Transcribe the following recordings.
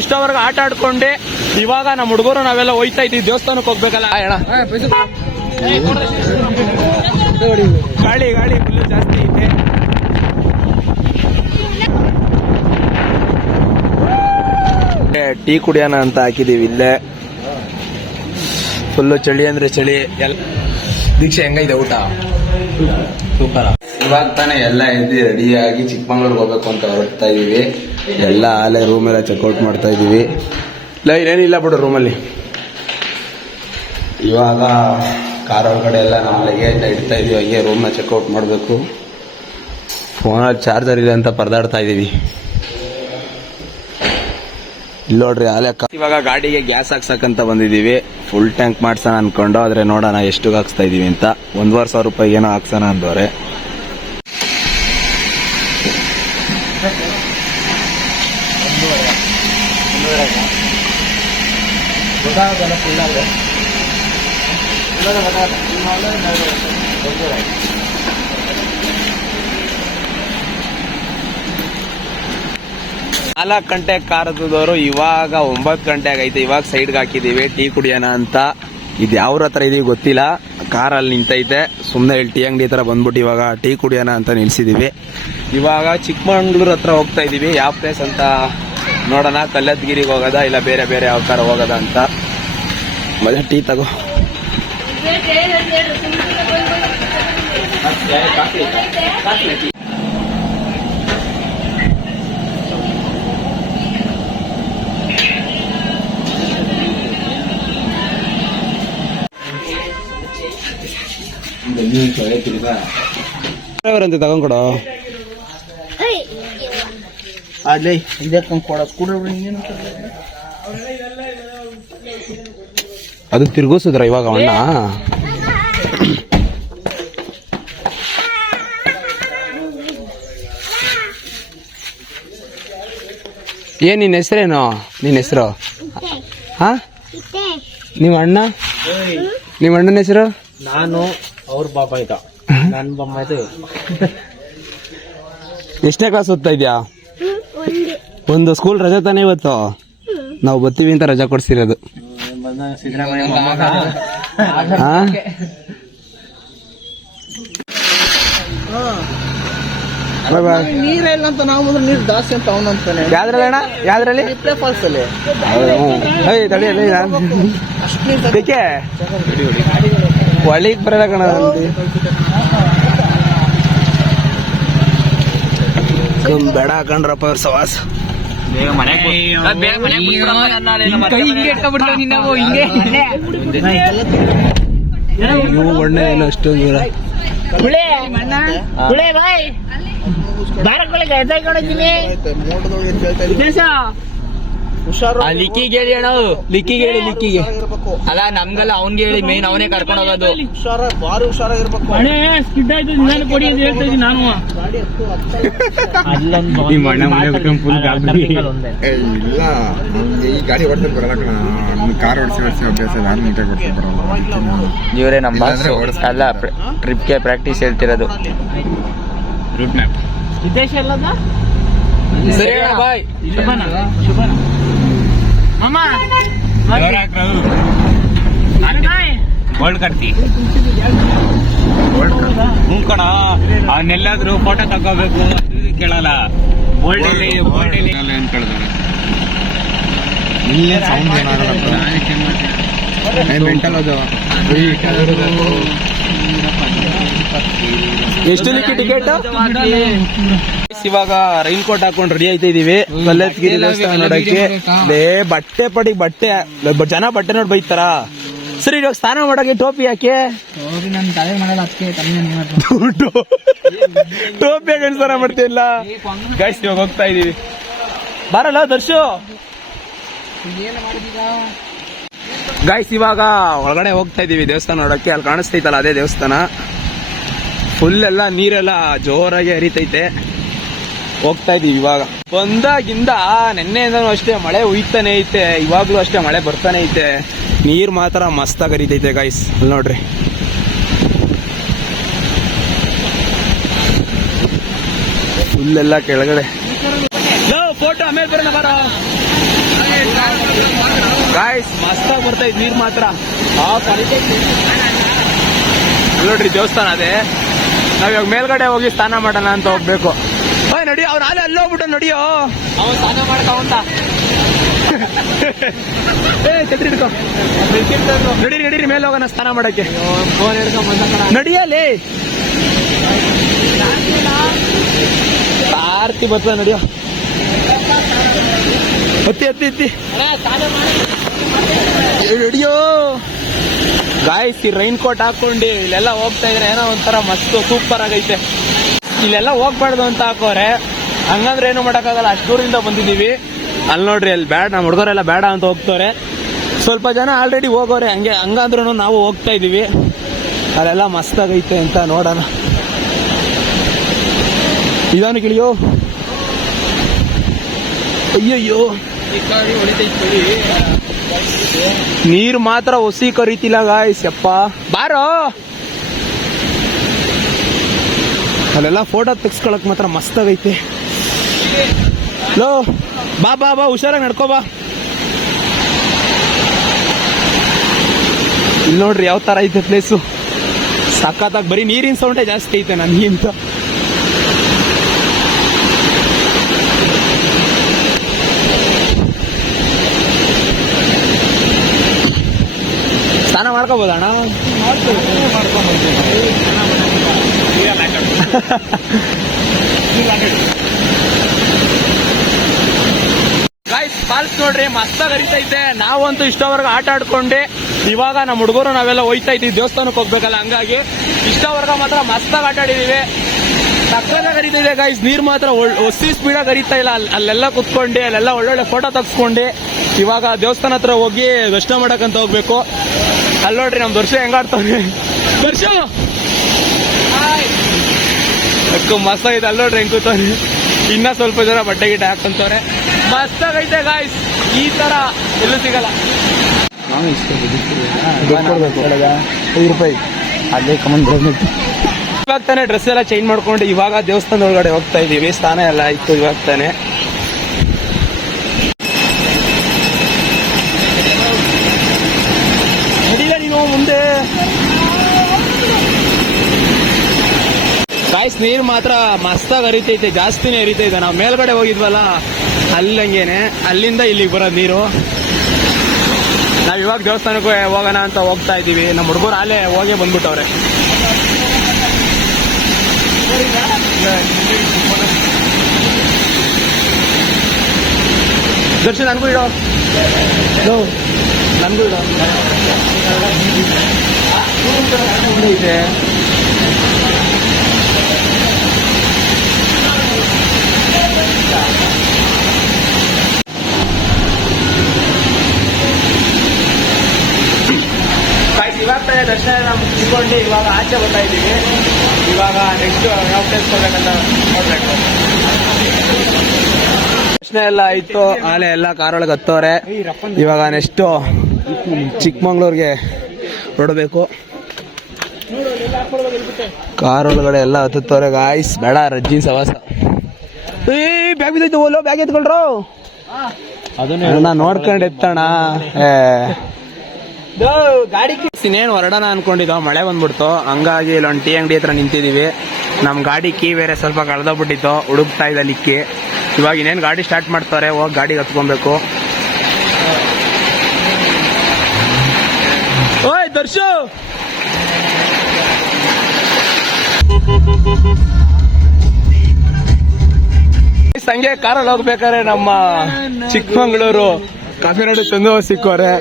ಇಷ್ಟವರೆಗೆ ಆಟ ಆಡ್ಕೊಂಡೆ. ಇವಾಗ ನಮ್ಮ ಹುಡುಗರು ನಾವೆಲ್ಲ ಹೋಯ್ತಾ ಇದ್ದೀವಿ. ದೇವಸ್ಥಾನಕ್ಕೆ ಹೋಗ್ಬೇಕಲ್ಲ. ಅಣ್ಣ. ಗಾಳಿ ಗಾಳಿ ಫುಲ್ ಜಾಸ್ತಿ ಐತೆ. ಟೀ ಕುಡಿಯೋಣ ಅಂತ ಹಾಕಿದೀವಿ ಇಲ್ಲೇ. ಫುಲ್ಲು ಚಳಿ ಅಂದ್ರೆ ಚಳಿ. ಎಲ್ಲ ದೀಕ್ಷೆ ಹೆಂಗೈತೆ ಊಟ? ಸೂಪರ್. ಇವಾಗ ತಾನೇ ಎಲ್ಲ ಎದ್ದು ರೆಡಿಯಾಗಿ ಚಿಕ್ಕಮಂಗ್ಳೂರ್ಗೆ ಹೋಗ್ಬೇಕು ಅಂತ ಹೊರಡ್ತಾ ಇದೀವಿ. ಎಲ್ಲ ಆಲೆ ರೂಮ್ ಎಲ್ಲ ಚೆಕ್ಔಟ್ ಮಾಡ್ತಾ ಇದೀವಿ ಇಲ್ಲ ಏನಿಲ್ಲ ಬಿಡು ರೂಮಲ್ಲಿ ಇವಾಗ ಕಾರ್ ಒಳಗಡೆ ಎಲ್ಲ ನಮ್ಮ ಲಗೇಜ್ನ ಇಡ್ತಾ ಇದೀವಿ ಹಂಗೆ ರೂಮ್ನ ಚೆಕ್ಔಟ್ ಮಾಡಬೇಕು. ಫೋನಲ್ಲಿ ಚಾರ್ಜರ್ ಇದೆ ಅಂತ ಪರದಾಡ್ತಾ ಇದೀವಿ ಇಲ್ಲ ನೋಡ್ರಿ ಆಲೆ ಇವಾಗ ಗಾಡಿಗೆ ಗ್ಯಾಸ್ ಹಾಕ್ಸಕ್ಕಂತ ಬಂದಿದೀವಿ ಫುಲ್ ಟ್ಯಾಂಕ್ ಮಾಡ್ಸೋಣ ಅನ್ಕೊಂಡು, ಆದ್ರೆ ನೋಡೋಣ ಎಷ್ಟು ಹಾಕ್ಸ್ತಾ ಇದೀವಿ ಅಂತ. ಒಂದ್ವರೆ ಸಾವಿರ ರೂಪಾಯಿ ಏನೋ ಹಾಕ್ಸೋಣ ಅಂದವ್ರೆ. ನಾಲ್ಕು ಗಂಟೆ ಕಾರದವರು ಇವಾಗ ಒಂಬತ್ತು ಗಂಟೆ ಆಗೈತೆ. ಇವಾಗ ಸೈಡ್ಗೆ ಹಾಕಿದ್ದೀವಿ. ಟೀ ಕುಡಿಯೋಣ ಅಂತ. ಇದು ಯಾವ್ರ ಹತ್ರ ಇದೀವಿ ಗೊತ್ತಿಲ್ಲ. ಕಾರಲ್ಲಿ ನಿಂತೈತೆ. ಸುಮ್ಮನೆ ಇಲ್ಲಿ ಟೀ ಅಂಗಡಿ ಹತ್ರ ಬಂದ್ಬಿಟ್ಟು ಇವಾಗ ಟೀ ಕುಡಿಯೋಣ ಅಂತ ನಿಲ್ಸಿದ್ದೀವಿ. ಇವಾಗ ಚಿಕ್ಕಮಂಗ್ಳೂರು ಹತ್ರ ಹೋಗ್ತಾ ಇದೀವಿ. ಯಾವ ಪ್ಲೇಸ್ ಅಂತ ನೋಡೋಣ. ಕಲ್ಲತ್ಗಿರಿಗೆ ಹೋಗೋದಾ ಇಲ್ಲ ಬೇರೆ ಬೇರೆ ಯಾವ ಕಾರ ಹೋಗೋದ ಅಂತ. ಮತ್ತೆ ಟೀ ತಗೋ. ಅಂತ ತಗೊಂಡ್ಕೊಡೋ. ಅಲ್ಲೇ ಹಿಂದೆ ಕೊಡ ಸ್ಕೂಟರ್ ಅದು ತಿರ್ಗಿಸಿದ್ರ ಇವಾಗ ಅಣ್ಣ ಏ. ನಿನ್ನ ಹೆಸರೇನು? ನಿನ್ನ ಹೆಸರು? ಹಾ? ನಿಮ್ಮ ಅಣ್ಣ? ನಿಮ್ಮ ಅಣ್ಣನ ಹೆಸರು? ನಾನು ಅವ್ರ ಬಾಬಾ ಇದ್ದ. ನನ್ನ ಬೊಮ್ಮ ಇದು. ಎಷ್ಟನೇ ಕ್ಲಾಸ್ ಓದ್ತಾ ಇದ್ಯಾ? ಒಂದು. ಸ್ಕೂಲ್ ರಜೆ ತಾನೇ ಇವತ್ತು? ನಾವು ಬರ್ತೀವಿ ಅಂತ ರಜಾ ಕೊಡ್ಸಿರೋದು. ಸಿದ್ದರಾಮಯ್ಯ ಮೊಮ್ಮಗ ನೀರಿಲ್ಲ ಅಂತ ನಾವು ನೀರು ಜಾಸ್ತಿ ಅಂತ ಅಂತಾನೆ ಯಾವ್ದ್ರಲ್ಲಿ ಅಣ್ಣ ಯಾವ್ದ್ರಲ್ಲಿ ರಿಪ್ಲೈ ಫಾಲ್ಸ್ ಅಲ್ಲಿ ಏಯ್ ತಡಿ ಅಲ್ಲಿ ನಾನು ಅಷ್ಟು ನೀರು ಏಕೆ ಒಳಿಗ್ ಬರಲ್ಲ ಕಣ ಬೇಡ ಹಾಕೊಂಡ್ರಪ್ಪ ಅವ್ರ ಸವಾಸ್ ಇವು ಒಳ್ಳೆ ಏನು ಅಷ್ಟು ದೂರ. ಮೋಟದೊಳಗೆ ಅಂತ ಹೇಳ್ತಾ ಇದ್ದೀನಿ. ಹುಷಾರು ಲಿಕ್ಕಿಗೆ ಹೇಳಿ ಅಣ್ಣ ಲಿಕ್ಕಿಗೆ ಹೇಳಿ ಲಿಕ್ಕಿಗೆ. ಅಲ್ಲ ನಮ್ಗಲ್ಲ ಅವ್ನ್ಗೆ ಹೇಳಿ ಮೇನ್ ಅವನೇ ಕರ್ಕೊಂಡು ಹೋಗೋದು. ಹುಷಾರ ಭಾರಿ ಹುಷಾರಾಗಿರ್ಬೇಕು. ಗಾಡಿ ಹತ್ತು ಇಲ್ಲ. ಈ ಗಾಡಿ ಓಡಿಸೋದು ಬರಲ್ಲ ಕಣ. ಕಾರ್ ಓಡಿಸಿ ಓಡಿಸಿ ಅಭ್ಯಾಸ ನಾನು ನೀಟಾಗಿ ಓಡಿಸೋದು ಬರಲ್ಲ. ಇವರೇ ನಮ್ಮ ಬಾಸ್. ಅಲ್ಲ ಟ್ರಿಪ್ಗೆ ಪ್ರಾಕ್ಟೀಸ್ ಹೇಳ್ತಿರೋದು. ಸರಿ ಅಣ್ಣ ಬಾಯ್ ಗೋಲ್ಡ್ ಕಟ್ತಿ ಹ್ಞೂ ಕಣ ಅವನ್ನೆಲ್ಲಾದ್ರೂ ಫೋಟೋ ತಗೋಬೇಕು ಕೇಳಲ್ಲ ಇಲ್ಲಿ ಇಲ್ಲಿ ಕೇಳಿದಾರೆ ಇಲ್ಲೇ ಸೌಂಡ್ ಏನಾಗಲ್ಲ ಮೆಂಟಲ್ ಅದು ಎಷ್ಟು ಲಿಕ್ಕಿ ಇವಾಗ ರೈನ್ ಕೋಟ್ ಹಾಕೊಂಡು ರೆಡಿ ಆಯ್ತಾ ಇದೀವಿ. ಕಲ್ಲತ್ಗಿರಿ ದೇವಸ್ಥಾನ ನೋಡಕ್ಕೆ ಲೇ ಬಟ್ಟೆ ಪಡಿ ಬಟ್ಟೆ. ಜನ ಬಟ್ಟೆ ನೋಡಿ ಬೈತಾರ? ಸರಿ ಇವಾಗ ಸ್ನಾನ ಮಾಡಕ್ಕೆ ಟೋಪಿ ಯಾಕೆ. ಟೋಪಿ ಯಾಕೆ ಸ್ನಾನ ಮಾಡ್ತಿಲ್ಲ ಗೈಸ್ ಇವಾಗ ಹೋಗ್ತಾ ಇದೀವಿ. ಬರಲ್ಲ ದರ್ಶು? ಗಾಯ್ಸ್ ಇವಾಗ ಒಳಗಡೆ ಹೋಗ್ತಾ ಇದೀವಿ ದೇವಸ್ಥಾನ ನೋಡಕ್ಕೆ ಅಲ್ಲಿ ಕಾಣಿಸ್ತೈತಲ್ಲ ಅದೇ ದೇವಸ್ಥಾನ. ಫುಲ್ ಎಲ್ಲ ನೀರೆಲ್ಲ ಜೋರಾಗಿ ಹರಿತೈತೆ. ಹೋಗ್ತಾ ಇದೀವಿ ಇವಾಗ. ಬಂದಾಗಿಂದ ನಿನ್ನೆಯಿಂದನೂ ಅಷ್ಟೇ ಮಳೆ ಉಯ್ತಾನೆ ಐತೆ, ಇವಾಗ್ಲೂ ಅಷ್ಟೇ ಮಳೆ ಬರ್ತಾನೆ ಐತೆ. ನೀರ್ ಮಾತ್ರ ಮಸ್ತಾಗಿ ಹರಿತೈತೆ ಗಾಯ್ಸ್ ಅಲ್ಲಿ ನೋಡ್ರಿ. ಹುಲ್ಲೆಲ್ಲ ಕೆಳಗಡೆ. ಫೋಟೋ ಆಮೇಲೆ ಬರೋಣ ಬಾರ ಗಾಯ್ಸ್ ಮಸ್ತಾಗಿ ಬರ್ತಾ ಇದ್ ನೀರ್ ಮಾತ್ರ ನೋಡ್ರಿ ದೇವಸ್ಥಾನ ಅದೇ. ನಾವ್ ಇವಾಗ ಮೇಲ್ಗಡೆ ಹೋಗಿ ಸ್ನಾನ ಮಾಡೋಣ ಅಂತ ಹೋಗ್ಬೇಕು. ಅವ್ರ ಅವ್ನ ಅಲ್ಲೇ ಅಲ್ಲಿ ಹೋಗ್ಬಿಟ್ಟು ನಡಿಯೋ. ಅವನ್ ಸ್ನಾನ ಏ ಛತ್ರಿ ಹಿಡ್ಕೊ. ನಡೀರಿ ನಡೀರಿ ಮೇಲೆ ಹೋಗೋಣ ಸ್ನಾನ ಮಾಡಕ್ಕೆ. ಫೋನ್ ಹಿಡ್ಕೊಂಡ್ ಬಂದ ಕಣ. ನಡಿಯಲೇ. ಆರ್ತಿ ಬರ್ತದ ನಡಿಯೋ. ಹತ್ತಿ ಹತ್ತಿ ಹತ್ತಿ. ನಡಿಯೋ. ಗಾಯ್ಸ್ ರೈನ್ ಕೋಟ್ ಹಾಕೊಂಡು ಇಲ್ಲೆಲ್ಲ ಹೋಗ್ತಾ ಇದ್ರೆ ಏನೋ ಒಂಥರ ಮಸ್ತ್ ಸೂಪರ್ ಆಗೈತೆ. ಇಲ್ಲೆಲ್ಲ ಹೋಗ್ಬಾರ್ದು ಅಂತ ಹಾಕೋರೆ. ಹಂಗಂದ್ರೆ ಏನು ಮಾಡೋಕ್ಕಾಗಲ್ಲ, ಅಷ್ಟು ದೂರದಿಂದ ಬಂದಿದೀವಿ ಅಲ್ಲಿ ನೋಡ್ರಿ, ಅಲ್ಲಿ ಬೇಡ, ನಮ್ಮ ಹುಡುಗರೆಲ್ಲ ಬೇಡ ಅಂತ ಹೋಗ್ತಾರೆ ಸ್ವಲ್ಪ ಜನ ಆಲ್ರೆಡಿ ಹೋಗೋರೆ, ಹಂಗೆ ಹಂಗಂದ್ರೂ ನಾವು ಹೋಗ್ತಾ ಇದೀವಿ ಅಲ್ಲೆಲ್ಲ ಮಸ್ತಾಗೈತೆ ಅಂತ ನೋಡೋಣ. ಇದಾನು ಕಿಳಿಯೋ? ಅಯ್ಯಯ್ಯೋ. ನೀರು ಮಾತ್ರ ಒಸಿ ಕರೀತಿಲ್ಲ ಗಾಯ್ಸ್ ಯಪ್ಪ. ಬಾರೋ! ಅಲ್ಲೆಲ್ಲ ಫೋಟೋ ತೆಗ್ಸ್ಕೊಳಕ್ ಮಾತ್ರ ಮಸ್ತಾಗೈತೆ. ಲೋ, ಬಾ ಬಾ ಬಾ, ಹುಷಾರಾಗಿ ನಡ್ಕೋ, ಬಾ. ಇಲ್ಲಿ ನೋಡ್ರಿ ಯಾವ ತರ ಐತೆ ಪ್ಲೇಸು ಸಖತ್ತಾಗಿ ಬರೀ ನೀರಿನ ಸೌಂಡೇ ಜಾಸ್ತಿ ಐತೆ ನನಗಿಂತ. ಸ್ನಾನ ಮಾಡ್ಕೋಬೋದ ಅಣ್ಣ ಗಾಯ್ಸ್ ಫಾಲ್ಸ್ ನೋಡ್ರಿ ಮಸ್ತಾಗಿ ಹರಿತೈತೆ. ನಾವಂತೂ ಇಷ್ಟವರೆಗೂ ಆಟ ಆಡ್ಕೊಂಡೆ. ಇವಾಗ ನಮ್ಮ ಹುಡುಗರು ನಾವೆಲ್ಲ ಹೋಯ್ತಾ ಇದ್ದೀವಿ, ದೇವಸ್ಥಾನಕ್ಕೆ ಹೋಗ್ಬೇಕಲ್ಲ, ಹಂಗಾಗಿ ಇಷ್ಟವರ್ಗ ಮಾತ್ರ ಮಸ್ತಾಗಿ ಆಟ ಆಡಿದೀವಿ. ಸಕ್ಕರೆ ಹರಿತಿದೆ ಗೈಸ್ ನೀರ್ ಮಾತ್ರ ಸ್ಪೀಡ್ ಸ್ಪೀಡಾಗಿ ಹರಿತಾ ಇಲ್ಲ. ಅಲ್- ಅಲ್ಲೆಲ್ಲ ಕುತ್ಕೊಂಡು, ಅಲ್ಲೆಲ್ಲ ಒಳ್ಳೊಳ್ಳೆ ಫೋಟೋ ತೆಗ್ಸ್ಕೊಂಡು. ಇವಾಗ ದೇವಸ್ಥಾನ ಹತ್ರ ಹೋಗಿ ದರ್ಶನ ಮಾಡಕ್ಕಂತ ಹೋಗ್ಬೇಕು. ಅಲ್ಲಿ ನೋಡ್ರಿ, ನಮ್ ದರ್ಶ ಹೆಂಗಾಡ್ತಾನೆ ದರ್ಶ ಅಕ್ಕ ಮಸ್ತ್ ಐತೆ ಅಲ್ಲಿ ನೋಡ್ರಿ ಹೆಂಗ್ ಕೂತವ್ರೆ. ಇನ್ನ ಸ್ವಲ್ಪ ಜನ ಬಟ್ಟೆ ಗಿಟ್ಟೆ ಹಾಕೊಂತವ್ರೆ ಮಸ್ತಾಗೈತೆ ಗಾಯ್ಸ್ ಈ ತರ ಎಲ್ಲೂ ಸಿಗಲ್ಲ. ಐದು ರೂಪಾಯಿ. ಅದೇ ಕಮನ್ ಬರ್ಬೇಕು ಇವಾಗ ತಾನೆ ಡ್ರೆಸ್ ಎಲ್ಲ ಚೇಂಜ್ ಮಾಡ್ಕೊಂಡು ಇವಾಗ ದೇವಸ್ಥಾನದ ಒಳಗಡೆ ಹೋಗ್ತಾ ಇದೀವಿ. ಸ್ನಾನ ಎಲ್ಲ ಇತ್ತು ಇವಾಗ ತಾನೇ ನಡೀಲ ನೀನು ಮುಂದೆ ಗಾಯ್ಸ್ ನೀರು ಮಾತ್ರ ಮಸ್ತಾಗಿ ಹರಿತೈತೆ ಜಾಸ್ತಿನೇ ಹರಿತೈತೆ. ನಾವು ಮೇಲ್ಗಡೆ ಹೋಗಿದ್ವಲ್ಲ ಅಲ್ಲಂಗೇನೆ. ಅಲ್ಲಿಂದ ಇಲ್ಲಿಗೆ ಬರೋದು ನೀರು. ನಾವು ಇವಾಗ ದೇವಸ್ಥಾನಕ್ಕೆ ಹೋಗೋಣ ಅಂತ ಹೋಗ್ತಾ ಇದೀವಿ ನಮ್ಮ ಹುಡುಗರು ಅಲ್ಲೇ ಹೋಗೇ ಬಂದ್ಬಿಟ್ಟವ್ರೆ. ದರ್ಶನ್ ನನ್ಗೂ ಇಡೋ. ನನ್ಗೂ ಇಡೋ. ಇದೆ Guys, ಇವಾಗ ತಾನೇ ದರ್ಶನ ನಾವು ತಿಳ್ಕೊಂಡು ಇವಾಗ ಆಚೆ ಬರ್ತಾ ಇದ್ದೀವಿ. ಇವಾಗ ನೆಕ್ಸ್ಟ್ ಯಾವ ಪ್ಲೇಸ್ ಬರ್ಬೇಕಂತ ನೋಡ್ಬೇಕು. ದರ್ಶನ ಎಲ್ಲ ಆಯ್ತು. ಆಲೆ ಎಲ್ಲ ಕಾರೊಳಗೆ ಹತ್ತವ್ರೆ. ಇವಾಗ ನೆಕ್ಸ್ಟ್ ಚಿಕ್ಕಮಂಗ್ಳೂರ್ಗೆ ಹೊರಡಬೇಕು. ಕಾರ್ ಒಳಗಡೆ ಎಲ್ಲ ಹತ್ತುತ್ತವ್ರೆ ಗಾಯ್ಸ್ ಬೇಡ ರಜ್ಜಿ ಸವಾಸ. ಏ ಬ್ಯಾಗ್ ಬಿದ್ದೈತೆ ಓಲೋ ಬ್ಯಾಗ್ ಎತ್ಕೊಳ್ರು ಅದನ್ನ ನೋಡ್ಕೊಂಡು ಎತ್ತಣ. ಏ. ಗಾಡಿ ಇನ್ನೇನು ಹೊರಡೋಣ ಅನ್ಕೊಂಡಿದ್ದೋ ಮಳೆ ಬಂದ್ಬಿಡ್ತು ಹಂಗಾಗಿ ಇಲ್ಲೊಂದು ಟೀ ಅಂಗಡಿ ಹತ್ರ ನಿಂತಿದೀವಿ. ನಮ್ ಗಾಡಿ ಕೀ ಬೇರೆ ಸ್ವಲ್ಪ ಕಳೆದೋಗ್ಬಿಟ್ಟಿತ್ತು ಹುಡುಕ್ತಾ ಇದೆ ಲಿಕ್ಕಿ. ಇವಾಗ ಇನ್ನೇನು ಗಾಡಿ ಸ್ಟಾರ್ಟ್ ಮಾಡ್ತಾರೆ ಹೋಗಿ ಗಾಡಿಗೆ ಹತ್ಕೊಬೇಕು. ಓಯ್ ದರ್ಶು! ಸಂಜೆ ಕಾರಲ್ಲಿ ಹೋಗ್ಬೇಕಾರೆ ನಮ್ಮ ಚಿಕ್ಕಮಂಗ್ಳೂರು ಕಾಫಿನಾಡು ತಂದು ಸಿಕ್ಕೋರೆ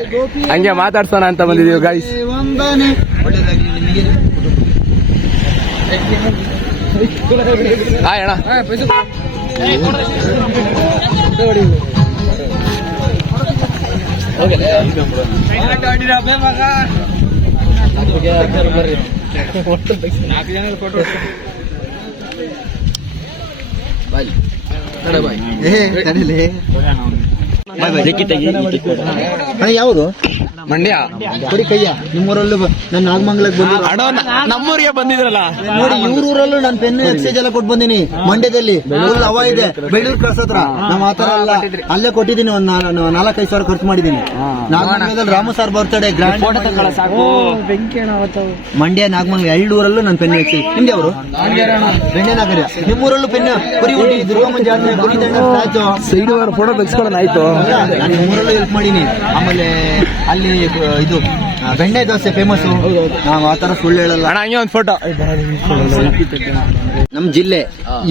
ಹಂಗೆ ಮಾತಾಡ್ಸೋಣ ಅಂತ ಬಂದಿದೀವಿ ಗೈಸ್ ಏ ಅಣ್ಣ ಯಾವುದು ಮಂಡ್ಯ? ಕೊಡಿ ಕೈಯ ನಿಮ್ಮೂರಲ್ಲೂ ನನ್ನ ನಾನು ನಾಗಮಂಗಲಕ್ಕೆ ಬಂದು ಅಣ್ಣ ನ- ನಮ್ಮೂರಿಗೆ ಬಂದಿದ್ರಲ್ಲ? ನೋಡಿ ಇವ್ರೂರಲ್ಲೂ ನಾನು ಪೆನ್ ಎಕ್ಸೇಜ್ ಎಲ್ಲ ಕೊಟ್ಟು ಬಂದಿನಿ. ಮಂಡ್ಯದಲ್ಲಿ ಅವ ಹವಾ ಇದೆ. ಬೆಳ್ಳೂರು ಕ್ರಾಸ್ ಹತ್ರ. ನಾವು ಆತರ ಅಲ್ಲ. ಅಲ್ಲೇ ಕೊಟ್ಟಿದ್ದೀನಿ ಒಂದ್ ನಾಲ್- ನಾಲ್ಕೈದು ಸಾವಿರ ಖರ್ಚು ಮಾಡಿದ್ದೀನಿ. ನಾಗಮಂಗಲದಲ್ಲಿ ರಾಮು ಸಾರ್ ಬರ್ತಡೆ ಗ್ರ್ಯಾಂಡ್ ಸಾಕು. ಮಂಡ್ಯ ನಾಗಮಂಗಲ ಎರಡು ಊರಲ್ಲೂ ನಾನು ಪೆನ್ ಎಕ್ಸೈಜ್. ನಿಮ್ದೆ ಅವರು ಬೆಣ್ಣೆ ನಗರ. ನಿಮ್ಮೂರಲ್ಲೂ ಪೆನ್. ಕುರಿ ಹುಟ್ಟಿ ದುರ್ಗಮ್ಮನ ಜಾತ್ರೆ ಕುರಿ ಸೈಡ್ ಫೋಟೋ ತೆಗೆಸ್ಕೊಳ್ಳೋಣ ಆಯ್ತು. ನಾನು ನಿಮ್ಮೂರಲ್ಲೂ ಹೆಲ್ಪ್ ಮಾಡೀನಿ. ಆಮೇಲೆ ಅಲ್ಲಿ ಇದು ಆ, ಬೆಣ್ಣೆ ದೋಸೆ ಫೇಮಸ್ ನಾವು ಆತರ ಸುಳ್ಳು ಹೇಳಲ್ಲ. ಅಣ್ಣ ಹಂಗೆ ಒಂದು ಫೋಟೋ ನಮ್ ಜಿಲ್ಲೆ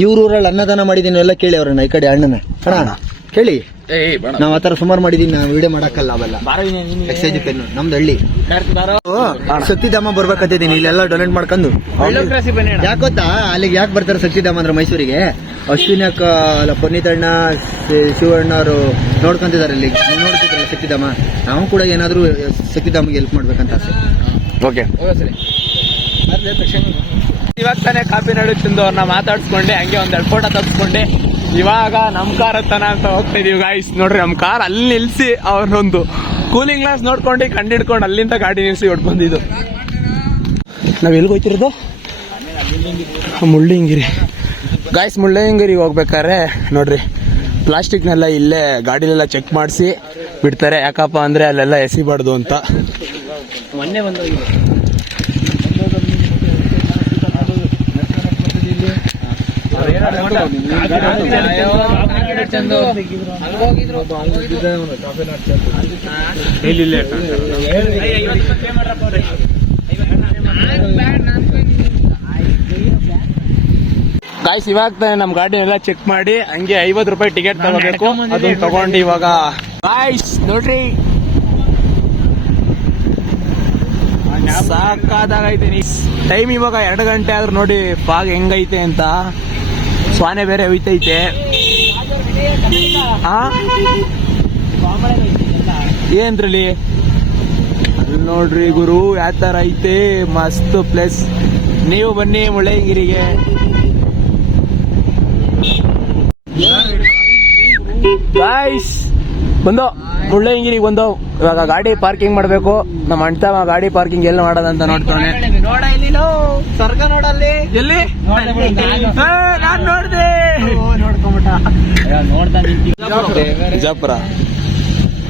ಇವ್ರೂರಲ್ಲಿ ಅನ್ನದಾನ ಮಾಡಿದೀನಿ ಎಲ್ಲ ಕೇಳಿ ಅವ್ರನ್ನ ಈ ಕಡೆ ಅಣ್ಣನ. ಅಣ್ಣ ಕೇಳಿ. ನಾವ್ ಆತರ ಸುಮಾರು ಮಾಡಿದೀನಿ ನಾವು ವಿಡಿಯೋ ಮಾಡಕ್ಕಲ್ಲ ಅವೆಲ್ಲ. ಎಕ್ಸೈಜ್ ಪೆನ್ ನಮ್ದು ಹಳ್ಳಿ. ಶಕ್ತಿಧಾಮ ಬರ್ಬೇಕಂತಿದ್ದೀನಿ ಇಲ್ಲೆಲ್ಲ ಡೊನೇಟ್ ಮಾಡ್ಕೊಂಡು. ಯಾಕೆ ಗೊತ್ತಾ? ಅಲ್ಲಿಗೆ ಯಾಕೆ ಬರ್ತಾರೆ ಶಕ್ತಿಧಾಮ ಅಂದ್ರೆ ಮೈಸೂರಿಗೆ? ಅಶ್ವಿನಿ ಅಕ್ಕ ಅಲ್ಲ ಪುನೀತಣ್ಣ ಶಿ- ಶಿವಣ್ಣ ಅವರು ನೋಡ್ಕೊಂತಿದ್ದಾರೆ ಇಲ್ಲಿ. ನೀವು ನೋಡ್ತಿದ್ರಲ್ಲ ಸಿಕ್ಕಿದಮ್ಮ ನಾವು ಕೂಡ ಏನಾದರೂ ಸಿಕ್ಕಿದಮ್ಮಗೆ ಹೆಲ್ಪ್ ಮಾಡ್ಬೇಕಂತ ಆಸೆ. ಓಕೆ ಇವಾಗ ತಾನೇ ಕಾಫಿ ನಡು ತಿಂದು ಅವ್ರನ್ನ ಮಾತಾಡ್ಸ್ಕೊಂಡೆ ಹಂಗೆ ಒಂದೆರಡು ಫೋಟೋ ತಪ್ಸ್ಕೊಂಡೆ ಇವಾಗ ನಮ್ ಕಾರ್ ಹತ್ತಾನ ಅಂತ ಹೋಗ್ತಾ ಇದೀವಿ ಗಾಯ್ಸ್ ನೋಡ್ರಿ ನಮ್ಮ ಕಾರ್ ಅಲ್ಲಿ ನಿಲ್ಸಿ ಅವ್ರೊಂದು ಕೂಲಿಂಗ್ ಗ್ಲಾಸ್ ನೋಡ್ಕೊಂಡು ಕಂಡಿಡ್ಕೊಂಡು ಅಲ್ಲಿಂದ ಗಾಡಿ ನಿಲ್ಸಿ ಹೊಡ್ ಬಂದಿದ್ದು. ನಾವ್ ಎಲ್ಲಿಗೆ ಹೋಯ್ತಿರೋದು? ಮುಳ್ಳಿಂಗಿರಿ. ಗಾಯ್ಸ್ ಮುಳ್ಳಯ್ಯಂಗರಿಗೆ ಹೋಗ್ಬೇಕಾದ್ರೆ ನೋಡ್ರಿ ಪ್ಲಾಸ್ಟಿಕ್ನೆಲ್ಲ ಇಲ್ಲೇ ಗಾಡಿಲೆಲ್ಲ ಚೆಕ್ ಮಾಡಿಸಿ ಬಿಡ್ತಾರೆ. ಯಾಕಪ್ಪ ಅಂದ್ರೆ ಅಲ್ಲೆಲ್ಲ ಎಸಿಬಾರ್ದು ಅಂತ. ಗಾಯ್ಸ್ ಇವಾಗ ನಮ್ ಗಾಡಿ ಎಲ್ಲ ಚೆಕ್ ಮಾಡಿ ಹಂಗೆ ಐವತ್ ರೂಪಾಯಿ ಟಿಕೆಟ್ ತಗೋಬೇಕು. ಅದು ತಗೊಂಡು ಇವಾಗ ಗಾಯ್ಸ್ ನೋಡ್ರಿ. ಸಾಕಾದಾಗೈತೀನಿ ಟೈಮ್ ಇವಾಗ ಎರಡು ಗಂಟೆ ಆದ್ರೂ ನೋಡಿ ಫಾಗ್ ಹೆಂಗೈತೆ ಅಂತ. ಸ್ವಾನೆ ಬೇರೆ ಹೋಯ್ತೈತೆ. ಏನ್ರಲಿ ಏನ್ರಲ್ಲಿ ಅಲ್ಲಿ ನೋಡ್ರಿ ಗುರು ಯಾವ ತರ ಐತೆ? ಮಸ್ತ್ ಪ್ಲೇಸ್ ನೀವು ಬನ್ನಿ ಮುಳ್ಳಯ್ಯಗಿರಿಗೆ ಗಾಯ್ಸ್ ಬಂದು ಮುಳ್ಳಯ್ಯಂಗಿರಿ ಬಂದು. ಇವಾಗ ಗಾಡಿ ಪಾರ್ಕಿಂಗ್ ಮಾಡಬೇಕು. ನಮ್ಮ ಅಣ್ಣ ಗಾಡಿ ಪಾರ್ಕಿಂಗ್ ಎಲ್ಲಿ ಮಾಡೋದಂತ ನೋಡ್ತಾನೆ. ಸ್ವರ್ಗ ನೋಡಲ್ಲಿ. ಎಲ್ಲಿ? ಏ, ನಾನ್ ನೋಡ್ದೆ. ಬಿಜಾಪುರ.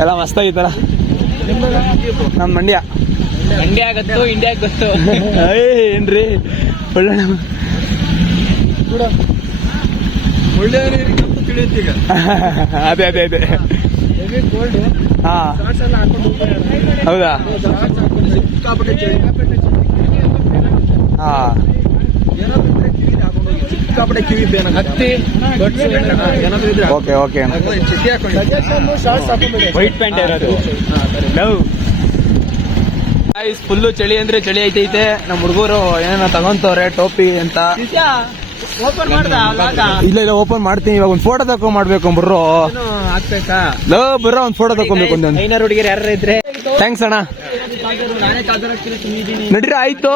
ಎಲ್ಲ ಮಸ್ತಾಗಿತ್ತಲ್ಲ ನಮ್ ಮಂಡ್ಯ. ಮಂಡ್ಯ ಗೊತ್ತು ಇಂಡಿಯಾ ಗೊತ್ತು ಏಯ್, ಏನ್ರಿ? ಒಳ್ಳೆ ಅದೇ ಅದೇ ಅದೇ. ಹಾ. ಹೌದಾ? ಹಾ. ಓಕೆ ಓಕೆ ವೈಟ್ ಪ್ಯಾಂಟ್ ಇರೋದು. ಫುಲ್ಲು ಚಳಿ ಅಂದ್ರೆ ಚಳಿ ಐತೈತೆ. ನಮ್ಮ ಹುಡುಗರು ಏನೇನೋ ತಗೊಂತವ್ರೆ ಟೋಪಿ ಅಂತ. ಇಲ್ಲ ಇಲ್ಲ ಓಪನ್ ಮಾಡ್ತೀನಿ. ಇವಾಗ ಒಂದು ಫೋಟೋ ತಕೊಂಡ್ ಮಾಡ್ಬೇಕು ಬರ್ರು ಹಾಕ್ಬೇಕಾ ಲೋ ಬ್ರೋ ಒಂದು ಫೋಟೋ ತಕೊಂಬೇಕು ಒಂದೊಂದು. ಐನರ್ ಹುಡುಗಿರು ಯಾರು ಇದ್ರೆ? ಥ್ಯಾಂಕ್ಸ್ ಅಣ್ಣ. ನಡೀರಿ ಆಯ್ತು.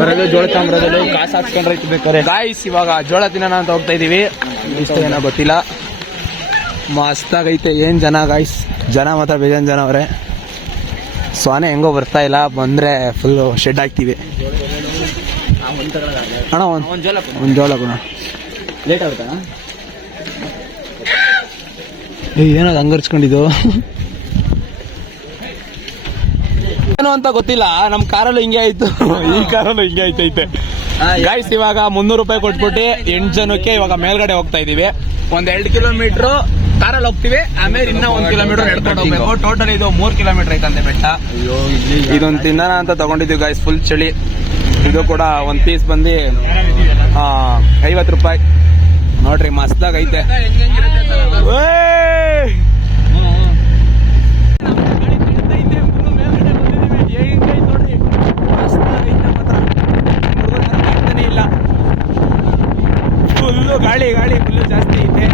ಬರೋದು ಜೋಳ ತಾಮ್ರದಲ್ಲೂ ಕಾಸು ಹಾಕ್ಸ್ಕೊಂಡ್ರೆ ಬೇಕಾರೆ ಗಾಯ್ಸ್ ಇವಾಗ ಜೋಳ ತಿನ್ನೋಣ ಅಂತ ಹೋಗ್ತಾ ಇದೀವಿ. ಇಷ್ಟ ಏನೋ ಗೊತ್ತಿಲ್ಲ. ಮಸ್ತಾಗೈತೆ ಏನ್ ಜನ ಗಾಯ್ಸ್ ಜನ ಮಾತ್ರ ಬೇಜಾನ್ ಜನ ಅವ್ರೆ. ಸ್ವಾನೆ ಹೆಂಗೋ ಬರ್ತಾ ಇಲ್ಲ ಬಂದ್ರೆ ಫುಲ್ ಶೆಡ್ ಹಾಕ್ತಿವಿ. ಅಣ್ಣ ಒಂದ್ ಒಂದ್ ಜೋಳ ಕೊಡ. ಲೇಟ್ ಆಗುತ್ತಾ? ಏ ಏನದು ಹಂಗರ್ಸ್ಕೊಂಡಿದ್ದು ಏನು ಅಂತ ಗೊತ್ತಿಲ್ಲ. ನಮ್ ಕಾರಲ್ಲೂ ಹಿಂಗೆ ಆಯ್ತು. ಈ ಕಾರಲ್ಲೂ ಹಿಂಗೆ ಆಯ್ತೈತೆ. ಗಾಯ್ಸ್ ಇವಾಗ ಮುನ್ನೂರು ರೂಪಾಯಿ ಕೊಟ್ಬಿಟ್ಟು ಎಂಟು ಜನಕ್ಕೆ ಇವಾಗ ಮೇಲ್ಗಡೆ ಹೋಗ್ತಾ ಇದೀವಿ. ಒಂದ್ ಎರಡು ಕಿಲೋಮೀಟರ್ ಕಾರಲ್ಲಿ ಹೋಗ್ತಿವಿ. ಆಮೇಲೆ ಇನ್ನ ಒಂದ್ ಕಿಲೋಮೀಟರ್ ನಡ್ಕೊಂಡು ಹೋಗ್ಬೇಕು. ಟೋಟಲ್ ಇದು ಮೂರ್ ಕಿಲೋಮೀಟರ್ ಐತಂತೆ ಬೆಟ್ಟ. ಇದೊಂದು ತಿನ್ನೋಣ ಅಂತ ತಗೊಂಡಿದ್ದೀವಿ ಗಾಯ್ಸ್ ಫುಲ್ ಚಳಿ. ಇದು ಕೂಡ ಒಂದು ಪೀಸ್ ಬಂದು ಐವತ್ತು ರೂಪಾಯಿ. ನೋಡ್ರಿ ಮಸ್ತಾಗೈತೆ! ಫುಲ್ಲು ಗಾಳಿ ಗಾಳಿ ಫುಲ್ಲು ಜಾಸ್ತಿ ಐತೆ.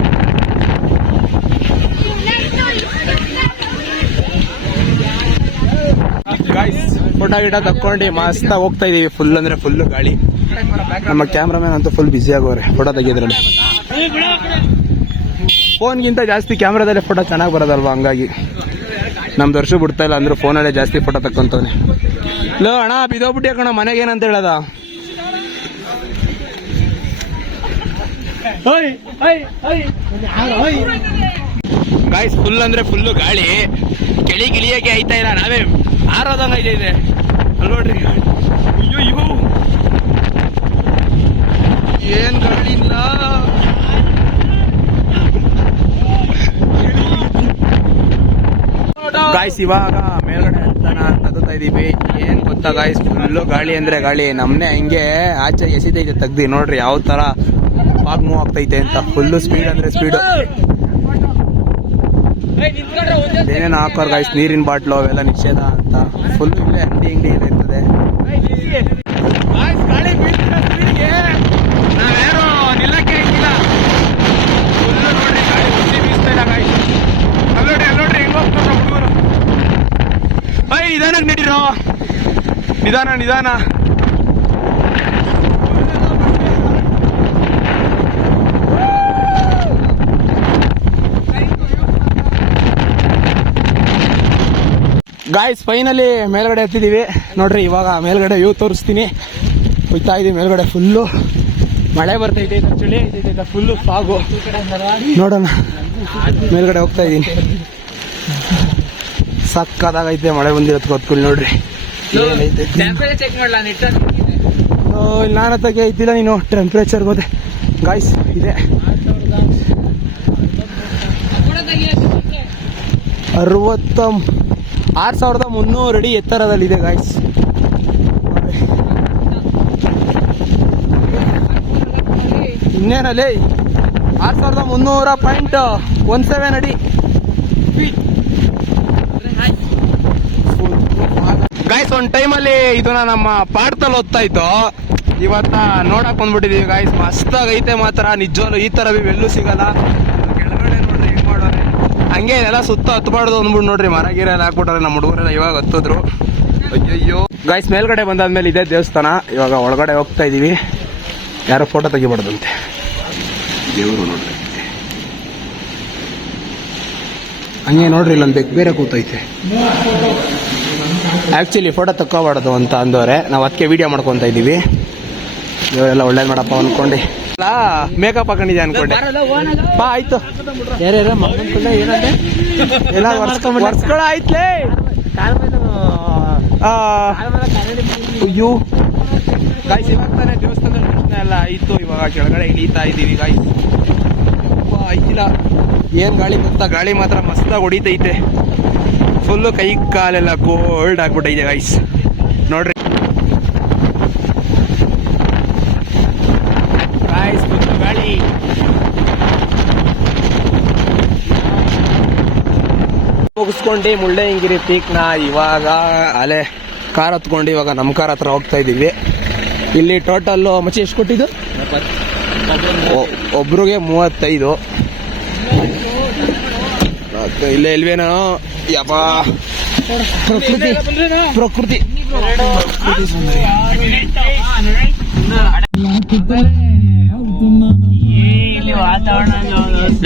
ಫೋಟೋ ಗಿಟ ತಕ್ಕೊಂಡು ಮಸ್ತ ಹೋಗ್ತಾ ಇದೀವಿ. ಫುಲ್ ಅಂದ್ರೆ ಫುಲ್ ಗಾಳಿ. ನಮ್ಮ ಕ್ಯಾಮ್ರಾಮನ್ ಅಂತೂ ಫುಲ್ ಬಿಸಿ ಆಗೋರೆ. ಫೋಟೋ ತೆಗಿದ್ರಲ್ಲಿ. ಫೋನ್ಗಿಂತ ಜಾಸ್ತಿ ಕ್ಯಾಮ್ರಾದಲ್ಲೇ ಫೋಟೋ ಚೆನ್ನಾಗಿ ಬರೋದಲ್ವಾ ಹಂಗಾಗಿ. ನಮ್ ದರ್ಶು ಬಿಡ್ತಾ ಇಲ್ಲ ಅಂದ್ರೆ ಫೋನಲ್ಲೇ ಜಾಸ್ತಿ ಫೋಟೋ ತಕ್ಕಂತವ್ನೆ. ಲೋ ಅಣ್ಣ ಬಿದೋಗ್ಬಿಟ್ಟಿ ಕಣ ಮನೆಗೆ ಏನಂತ ಹೇಳದ? ಗಾಯ್ಸ್ ಫುಲ್ ಅಂದ್ರೆ ಫುಲ್ಲು ಗಾಳಿ. ಕೆಳಿ ಗಿಳಿಯಕ್ಕೆ ಆಯ್ತಾ ಇಲ್ಲ ನಾವೇ? ಆರೋದಂಗ ಇದೆ ಅಲ್ಲಿ ನೋಡ್ರಿ. ಏನ್ ಗಾಳಿ ಇಲ್ಲ ಗಾಯ್ಸ್ ಇವಾಗ ಮೇಲ್ಗಡೆ ಹತ್ತನ ತಗೋತಾ ಇದೀವಿ. ಏನ್ ಗೊತ್ತಾ ಗಾಯ್ಸ್ ಫುಲ್ಲು ಗಾಳಿ ಅಂದ್ರೆ ಗಾಳಿ. ನಮ್ನೆ ಹಂಗೆ ಆಚೆ ಎಸಿತೈತೆ ತೆಗ್ದಿ. ನೋಡ್ರಿ ಯಾವ ತರ ಪಾಕ್ ಮೂವ್ ಆಗ್ತೈತೆ ಅಂತ. ಫುಲ್ಲು ಸ್ಪೀಡ್ ಅಂದ್ರೆ ಸ್ಪೀಡ್ ಏನೇನು ಹಾಕೋರ್ ಗಾಯ್ಸ್ ನೀರಿನ ಬಾಟ್ಲು ಅವೆಲ್ಲ ನಿಷೇಧ ಅಂತ. ಫುಲ್ ಇಲ್ಲೇ ಅಂಗಡಿ ಅಂಗಡಿ ಎಲ್ಲ ಇರ್ತದೆ ನಿಧಾನ ಬೀಳ್ತಿರೋ ಸ್ಪೀಡ್ಗೆ ನಾವ್ಯಾರು ನಿಲ್ಲಕ್ಕೆ ಆಗಿಲ್ಲ ಫುಲ್ಲು ನೋಡ್ರಿ ಗಾಳಿ ಒತ್ತಿ ಬೀಸ್ತಾ ಇಲ್ಲ ಗಾಯ್ಸ್ ಅಲ್ಲಿ ನೋಡ್ರಿ ಅಲ್ಲಿ ನೋಡ್ರಿ ಹೆಂಗ್ ಹೋಗ್ತಾರ ಹುಡುಗರು ಐ ನಿಧಾನಕ್ಕೆ ನಡೀರೋ ನಿಧಾನ ನಿಧಾನ ಗಾಯ್ಸ್ ಫೈನಲಿ ಮೇಲ್ಗಡೆ ಹತ್ತಿದ್ದೀವಿ ನೋಡ್ರಿ ಇವಾಗ ಮೇಲ್ಗಡೆ ವ್ಯೂ ತೋರಿಸ್ತೀನಿ. ಹೋಗ್ತಾ ಇದೀವಿ ಮೇಲ್ಗಡೆ ಫುಲ್ಲು ಮಳೆ ಬರ್ತೈತೆ ಚಳಿ ಐತೈತೆ ಫುಲ್ಲು ಫಾಗು ನೋಡೋಣ. ಮೇಲ್ಗಡೆ ಹೋಗ್ತಾ ಇದ್ದೀನಿ ಸಕ್ಕದಾಗೈತೆ ಮಳೆ ಬಂದಿರೋದು ಗೊತ್ಕೊಳ್ಳಿ ನೋಡ್ರಿ. ನಾನು ಹತ್ತಕ್ಕೆ ಐತಿಲ್ಲ ನೀನು. ಟೆಂಪ್ರೇಚರ್ ಹೋದೆ ಗಾಯ್ಸ್ ಇದೆ. ಅರವತ್ತ ಆರು ಸಾವಿರದ ಮುನ್ನೂರು ಅಡಿ ಎತ್ತರದಲ್ಲಿದೆ ಗಾಯ್ಸ್ ಇನ್ನೇನಲ್ಲಿ ಆರು ಸಾವಿರದ ಮುನ್ನೂರ ಪಾಯಿಂಟ್ ಒನ್ ಸೆವೆನ್ ಅಡಿ. ಗಾಯ್ಸ್ ಒಂದ್ ಟೈಮಲ್ಲಿ ಇದನ್ನ ನಮ್ಮ ಪಾಡ್ತಲ್ಲಿ ಓದ್ತಾ ಇತ್ತು ಇವತ್ತ ನೋಡಕ್ ಬಂದ್ಬಿಟ್ಟಿದೀವಿ ಗಾಯ್ಸ್ ಮಸ್ತಾಗೈತೆ ಮಾತ್ರ. ನಿಜವಾಗ್ಲು ಈ ತರ ಎಲ್ಲೂ ಸಿಗಲ್ಲ ಕೆಳಗಡೆ ನೋಡ್ರಿ ಹೆಂಗ್ ಮಾಡೋರೆ ಹಂಗೆ ಎಲ್ಲ ಸುತ್ತ ಹತ್ಬಾರ್ದು ಅಂದ್ಬಿಟ್ಟು ನೋಡ್ರಿ ಮರ ಗಿರ ಎಲ್ಲ ಹಾಕ್ಬಿಟ್ರೆ ನಮ್ಮ ಹುಡುಗರೆಲ್ಲ ಇವಾಗ ಹತ್ತಿದ್ರು. ಅಯ್ಯಯ್ಯೋ. ಗಾಯ್ಸ್ ಮೇಲ್ಗಡೆ ಬಂದಾದ್ಮೇಲೆ ಇದೇ ದೇವಸ್ಥಾನ. ಇವಾಗ ಒಳಗಡೆ ಹೋಗ್ತಾ ಇದೀವಿ. ಯಾರೋ ಫೋಟೋ ತೆಗಿಬಾರ್ದಂತೆ. ದೇವರು ನೋಡ್ರಿ. ಹಂಗೆ ನೋಡ್ರಿ ಇಲ್ಲೊಂದು ಬೆಕ್ ಬೇರೆ ಕೂತೈತೆ. ಆಕ್ಚುಲಿ ಫೋಟೋ ತಕ್ಕೋಬಾರ್ದು ಅಂತ ಅಂದವ್ರೆ. ನಾವು ಅದಕ್ಕೆ ವಿಡಿಯೋ ಮಾಡ್ಕೊತಾ ಇದೀವಿ. ಇವರೆಲ್ಲ ಒಳ್ಳೇದು ಮಾಡಪ್ಪ ಅಲ್ಲ ಮೇಕಪ್ ಹಾಕೊಂಡಿದ್ದೆ ಅನ್ಕೊಂಡೆ. ಬಾ ಆಯ್ತು. ಯಾರ್ಯಾರ? ಮಗನ್ ಕುಲ್ಲ ಏನಂತೆ ಎಲ್ಲ ವರ್ಷಗಳ ಆಯ್ತ್ಲೇ. ಆ, ಅಯ್ಯೋ. ಗಾಯ್ಸ್ ಇವಾಗ ತಾನೆ ದೇವಸ್ಥಾನದ ದರ್ಶನ ಎಲ್ಲ ಆಯ್ತು. ಇವಾಗ ಕೆಳಗಡೆ ಇಳೀತಾ ಇದೀವಿ ಗಾಯ್ಸ್ ಆಯ್ತಿಲ್ಲ. ಏನ್ ಗಾಳಿ ಗೊತ್ತಾ ಗಾಳಿ ಮಾತ್ರ ಮಸ್ತಾಗಿ ಹೊಡಿತೈತೆ. ಫುಲ್ಲು ಕೈ ಕಾಲೆಲ್ಲ ಕೋಲ್ಡ್ ಆಗ್ಬಿಟ್ಟೈತೆ ಗಾಯ್ಸ್ ನೋಡ್ರಿ ಗಾಯ್ಸ್ ಫುಲ್ ಗಾಳಿ ಮುಗಿಸ್ಕೊಂಡು ಮುಳ್ಳಯ್ಯನಗಿರಿ ಪೀಕ್ನ ಇವಾಗ ಅಲೆ ಕಾರ್ ಹತ್ಕೊಂಡು ಇವಾಗ ನಮ್ಮ ಕಾರ್ ಹತ್ರ ಹೋಗ್ತಾ ಇದ್ದೀವಿ ಇಲ್ಲಿ ಟೋಟಲ್ಲು ಮಚ್ಚಿ ಎಷ್ಟು ಕೊಟ್ಟಿದ್ದು ಒಬ್ರಿಗೆ ಮೂವತ್ತೈದು ಇಲ್ಲೇ ಇಲ್ವೇನೋ ಯಪ್ಪ ಪ್ರಕೃತಿ ಪ್ರಕೃತಿ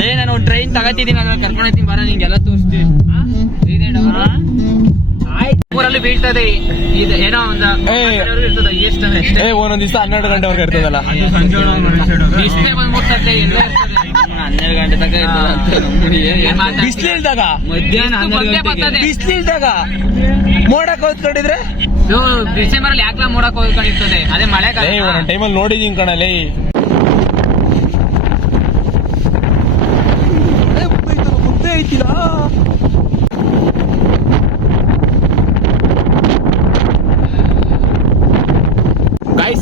ಏ ನಾನು ಟ್ರೈನ್ ತಗತಿದ್ದೀನಿ ಅದ್ರಲ್ಲಿ ಕರ್ಕೊಂಡು ಹೋಗ್ತೀನಿ ಬರ ನಿಂಗೆಲ್ಲ ತೋರಿಸ್ತೀನಿ. ಊರಲ್ಲಿ ಬೀಳ್ತದೆ ಇದು. ಏನೋ ಒಂದು. ಇರ್ತದೆ ಎಷ್ಟು ಏ ಒಂದೊಂದ್ ದಿವಸ ಹನ್ನೆರಡು ಗಂಟೆವರೆಗೆ ಇರ್ತದಲ್ಲ? ಬಿಸ್ಲೇ ಬಂದ್ಬಿಡ್ತದೆ ಎಲ್ಲ ಇರ್ತದೆ. ಹನ್ನೆರಡು ಗಂಟೆ ತನಕ ಇರ್ತದೆ ಬಿಸಿಲಿಲ್ದಾಗ ಮಧ್ಯಾಹ್ನ ಬಿಸಿಲಿಲ್ದಾಗ ಮೋಡಕ್ ಹೊತ್ಕೊಂಡಿದ್ರೆ? ಡಿಸೆಂಬರ್ ಅಲ್ಲಿ ಯಾಕೆ ಮೋಡಕ್ ಹೋಗ್ಕೊಂಡಿರ್ತದೆ ಅದೇ ಮಳೆ ಒಂದೊಂದ್ ಟೈಮಲ್ಲಿ ನೋಡಿದೀನಿ ಕಣಲೇ.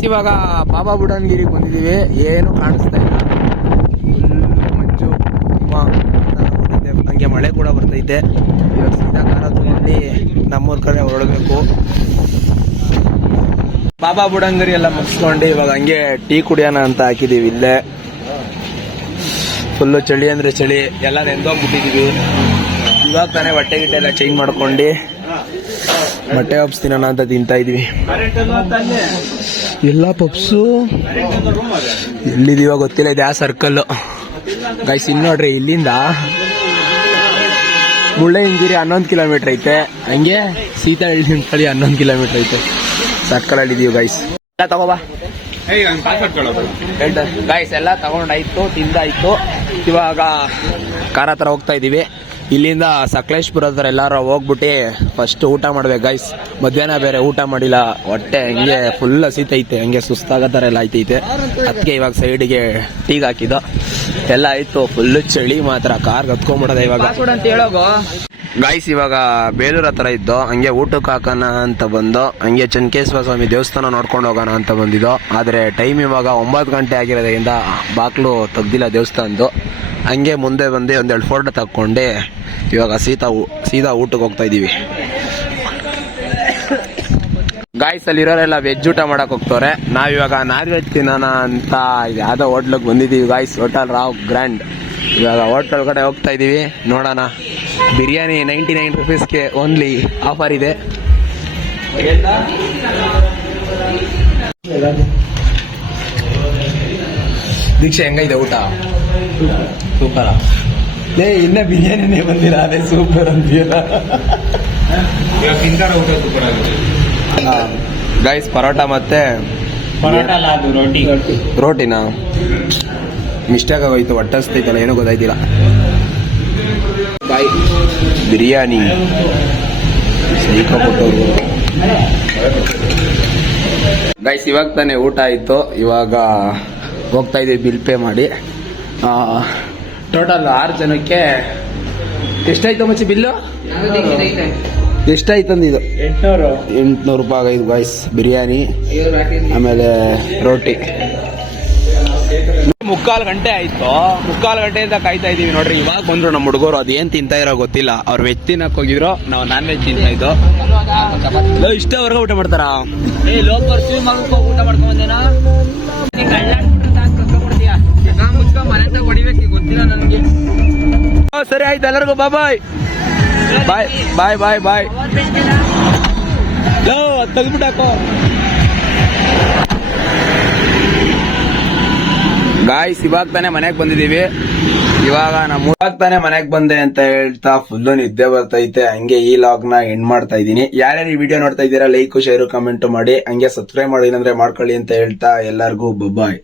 ಇವಾಗ ಬಾಬಾ ಬುಡನ್ಗಿರಿಗೆ ಬಂದಿದ್ದೀವಿ. ಏನು ಕಾಣಿಸ್ತಾ ಇಲ್ಲ. ಫುಲ್ ಮಂಜು. ಹಂಗೆ ಮಳೆ ಕೂಡ ಬರ್ತೈತೆ. ಇವಾಗ ಸೀದಾ ಕಾರ ತಗೊಂಡು ನಮ್ಮೂರ್ ಕಡೆ ಹೊರಡಬೇಕು. ಬಾಬಾ ಬುಡಂಗರಿ ಎಲ್ಲ ಮುಗಿಸ್ಕೊಂಡು ಇವಾಗ ಹಂಗೆ ಟೀ ಕುಡಿಯೋಣ ಅಂತ ಹಾಕಿದೀವಿ ಇಲ್ಲೇ. ಫುಲ್ಲು ಚಳಿ ಅಂದ್ರೆ ಚಳಿ. ಎಲ್ಲ ನೆಂದೋಗ್ಬಿಟ್ಟಿದೀವಿ ಇವಾಗ ತಾನೇ ಬಟ್ಟೆ ಗಿಟ್ಟೆ ಎಲ್ಲ ಚೇಂಜ್ ಮಾಡ್ಕೊಂಡು ಬಟ್ಟೆ ಪಪ್ಸ್ ತಿನ್ನೋಣ ಅಂತ ತಿಂತಾ ಇದೀವಿ. ಎಲ್ಲ ಪಪ್ಸು. ಎಲ್ಲಿದೀವ ಗೊತ್ತಿಲ್ಲ ಇದು ಆ ಸರ್ಕಲ್ ಗೈಸ್ ಇನ್ನು ನೋಡ್ರಿ ಇಲ್ಲಿಂದ ಮುಳ್ಳಯ್ಯನಗಿರಿ ಹನ್ನೊಂದು ಕಿಲೋಮೀಟರ್ ಐತೆ. ಹಂಗೆ ಸೀತಾಹಳ್ಳಿ ಹನ್ನೊಂದು ಕಿಲೋಮೀಟರ್ ಐತೆ. ಸಟ್ಕಳಲ್ಲಿದೀವಿ ಗೈಸ್ ಎಲ್ಲ ತಗೋಬಾ ಗೈಸ್ ಎಲ್ಲ ತಗೊಂಡಾಯ್ತು ತಿಂದಾಯ್ತು. ಇವಾಗ ಕಾರ ಹತ್ರ ಹೋಗ್ತಾ ಇದೀವಿ. ಇಲ್ಲಿಂದ ಸಕಲೇಶ್ಪುರ ಹತ್ರ ಎಲ್ಲಾರು ಹೋಗ್ಬಿಟ್ಟು ಫಸ್ಟ್ ಊಟ ಮಾಡ್ಬೇಕು ಗೈಸ್ ಮಧ್ಯಾಹ್ನ ಬೇರೆ ಊಟ ಮಾಡಿಲ್ಲ. ಹೊಟ್ಟೆ ಹಂಗೆ ಫುಲ್ ಹಸಿತೈತೆ, ಹಂಗೆ ಸುಸ್ತಾಗೋ ಥರ ಎಲ್ಲ ಆಯ್ತೈತೆ. ಅದಕ್ಕೆ ಇವಾಗ ಸೈಡ್ಗೆ ಟೀಗ್ ಹಾಕಿದ್ದು. ಎಲ್ಲ ಆಯ್ತು ಫುಲ್ ಚಳಿ ಮಾತ್ರ. ಕಾರ್ ಹತ್ಕೊಂಡ್ಬಿಡೋದ ಇವಾಗ. ಗಾಯ್ಸ್ ಇವಾಗ ಬೇಲೂರ್ ಹತ್ರ ಇದ್ದು, ಹಂಗೆ ಊಟಕ್ಕೆ ಹಾಕೋಣ ಅಂತ ಬಂದು, ಹಂಗೆ ಚನ್ಕೇಶ್ವರ ಸ್ವಾಮಿ ದೇವಸ್ಥಾನ ನೋಡ್ಕೊಂಡು ಹೋಗೋಣ ಅಂತ ಬಂದಿದ್ದು. ಆದರೆ ಟೈಮ್ ಇವಾಗ ಒಂಬತ್ತು ಗಂಟೆ ಆಗಿರೋದ್ರಿಂದ ಬಾಕ್ಲು ತೆಗ್ದಿಲ್ಲ ದೇವಸ್ಥಾನದ್ದು. ಹಂಗೆ ಮುಂದೆ ಬಂದು ಒಂದೆರಡು ಫೋಟೋ ತಕ್ಕೊಂಡು. ಇವಾಗ ಸೀತಾ ಸೀದಾ ಊಟಕ್ಕೆ ಹೋಗ್ತಾ ಇದೀವಿ. ಗಾಯ್ಸ್ ಅಲ್ಲಿರೋರೆಲ್ಲ ವೆಜ್ ಊಟ ಮಾಡಕ್ ಹೋಗ್ತವ್ರೆ. ನಾವಿವಾಗ ನಾನ್ ವೆಜ್ ತಿನ್ನೋಣ ಅಂತ ಯಾವ್ದೋ ಹೋಟ್ಲಿಗೆ ಬಂದಿದ್ದೀವಿ ಗಾಯ್ಸ್ ಹೋಟೆಲ್ ರಾವ್ ಗ್ರ್ಯಾಂಡ್ ಇವಾಗ ಹೋಟೆಲ್ ಕಡೆ ಹೋಗ್ತಾ ಇದೀವಿ. ನೋಡೋಣ. ಬಿರಿಯಾನಿ ನೈಂಟಿ ನೈನ್ ರುಪೀಸ್ಗೆ ಓನ್ಲಿ ಆಫರ್ ಇದೆ. ದೀಕ್ಷೆ, ಹೆಂಗೈತೆ ಊಟ? ಸೂಪರ. ಲೇ ಇನ್ನ ಬಿರಿಯಾನಿನೇ ಬಂದಿಲ್ಲ ಅದೇ ಸೂಪರ್ ಅಂತೀರ ತಿಂತಾರ ಊಟ ಸೂಪರ್ ಆಗುತ್ತೆ. ಗೈಸ್ ಪರೋಟ ಮತ್ತೆ ಪರೋಟ ಅಲ್ಲ ಅದು ರೋಟಿ. ರೋಟಿನ? ಮಿಸ್ಟೇಕ್ ಆಗೋಯ್ತು ಹೊಟ್ಟೆ ಏನು ಏನೂ ಗೊತ್ತಾಯ್ತಿಲ್ಲ. ಬಾಯ್ ಬಿರಿಯಾನಿ. ಸೈಕ ಕೊಟ್ಟವ್ರು. ಗೈಸ್ ಇವಾಗ ತಾನೇ ಊಟ ಆಯ್ತು. ಇವಾಗ ಹೋಗ್ತಾ ಇದ್ದೀವಿ ಬಿಲ್ ಪೇ ಮಾಡಿ. ಟೋಟಲ್ ಆರು ಜನಕ್ಕೆ ಎಷ್ಟಾಯ್ತು ಮಚ್ಚಿ ಬಿಲ್ಲು? ಎಷ್ಟಾಯ್ತು ಇದು ಎಂಟ್ನೂರು. ಎಂಟ್ನೂರು ರೂಪಾಯಿ ಆಗೈದು ಬಾಯ್ಸ್ ಬಿರಿಯಾನಿ ಆಮೇಲೆ ರೋಟಿ. ಮುಕ್ಕಾಲು ಗಂಟೆ ಆಯ್ತು. ಮುಕ್ಕಾಲು ಗಂಟೆಯಿಂದ ಕಾಯ್ತಾ ಇದೀವಿ ನೋಡ್ರಿ ಇವಾಗ ಬಂದ್ರು ನಮ್ಮ ಹುಡುಗರು ಅದೇನ್ ತಿಂತಾ ಇರೋ ಗೊತ್ತಿಲ್ಲ. ಅವ್ರ ವೆಜ್ ತಿನ್ನಕ್ ಹೋಗಿದ್ರು ನಾವು ನಾನ್ ವೆಜ್ ತಿಂತಾ ಇದ್ದು. ಇಷ್ಟವರೆಗೂ ಊಟ ಮಾಡ್ತಾರಾ? ಊಟ ಮಾಡ್ಕೊಂಡ್ ಸರಿ ಆಯ್ತು, ಎಲ್ಲರಿಗೂ ಬಾಯ್ ಬಾಯ್ ಬಾಯ್ ಬಾಯ್ ಬಾಯ್ ಲೋ ಗಾಯ್ ಇವಾಗ ತಾನೇ ಮನೆಗೆ ಬಂದಿದೀವಿ ಇವಾಗ ನಮ್ಮ ಇವಾಗ ತಾನೇ ಮನೆಗೆ ಬಂದೆ ಅಂತ ಹೇಳ್ತಾ ಫುಲ್ಲು ನಿದ್ದೆ ಬರ್ತೈತೆ ಹಂಗೆ ಈ ಲಾಗ್ನ ಎಂಡ್ ಮಾಡ್ತಾ ಇದೀನಿ ಯಾರ್ಯಾರು ಈ ವಿಡಿಯೋ ನೋಡ್ತಾ ಇದ್ದೀರಾ ಲೈಕ್ ಶೇರು ಕಮೆಂಟ್ ಮಾಡಿ. ಹಂಗೆ ಸಬ್ಸ್ಕ್ರೈಬ್ ಮಾಡಿ ಅಂದ್ರೆ ಮಾಡ್ಕೊಳ್ಳಿ ಅಂತ ಹೇಳ್ತಾ ಎಲ್ಲರಿಗೂ ಬಾಯ್